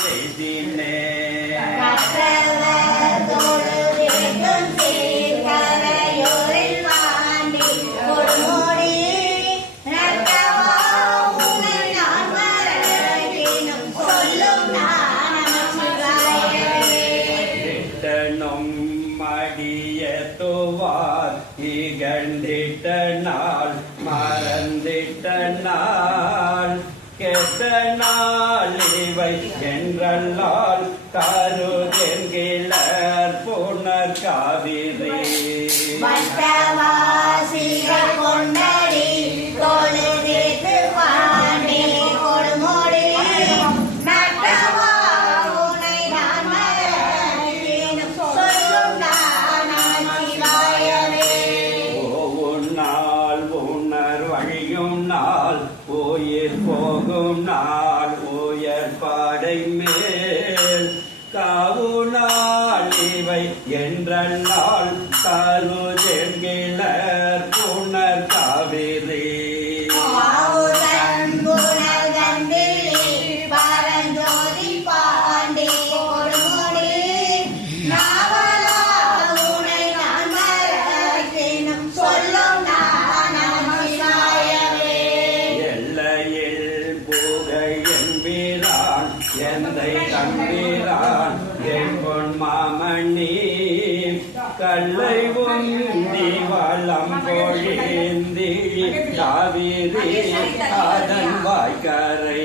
செய்தினே மறந்திட்ட நாள் மறந்திட்ட நாள். கொடுத்த நாளிவை என்றல்லால் தருதெங்கிலர் புனர் காவி உயிர் போகும் நாள் உயர் பாடை மேல். காவு நாள் இவை என்ற நாள் காவு புனர் காவிரி மொழிந்தே காவேரி அதன் வாய்க்கரை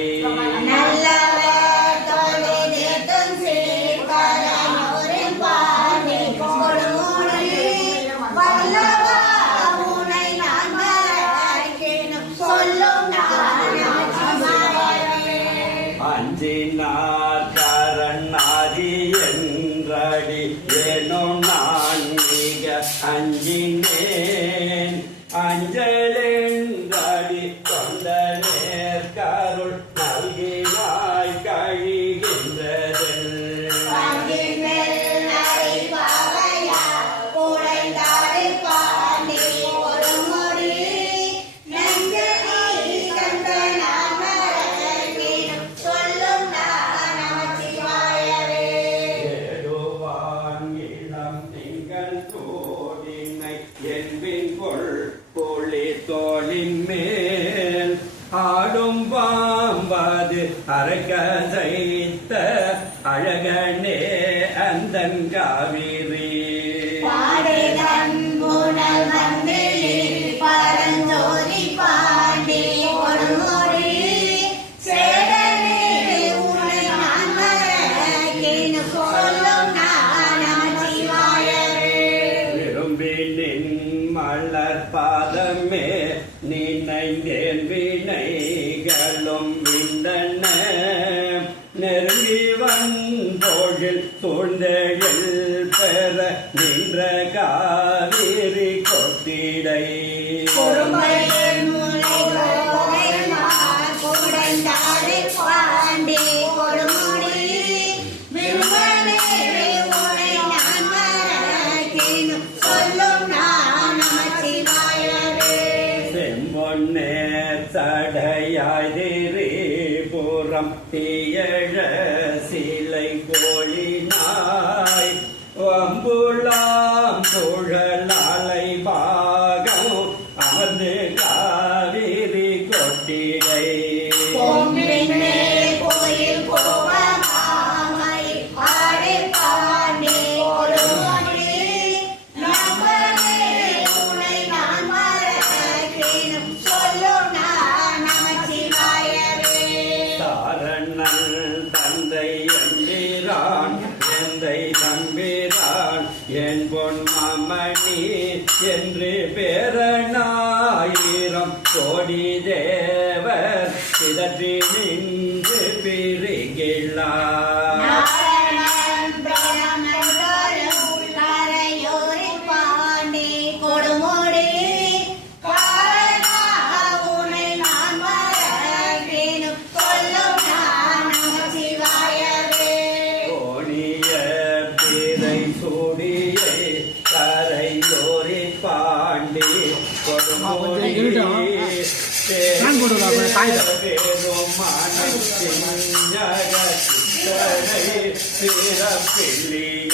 அஞ்சு நாள் 啊你这 அரைக்க செய்த அழகனே அந்தங்காவி வாழும் விந்தன நெருங்கி வந்தோழில் சூழ்ந்தெழில் பெற நின்ற காவிரி கொட்டிடை தீயழ சிலை கோழி என்று பேரணாயிரம் கோடி தேவர் சிதற்றினி Thank you.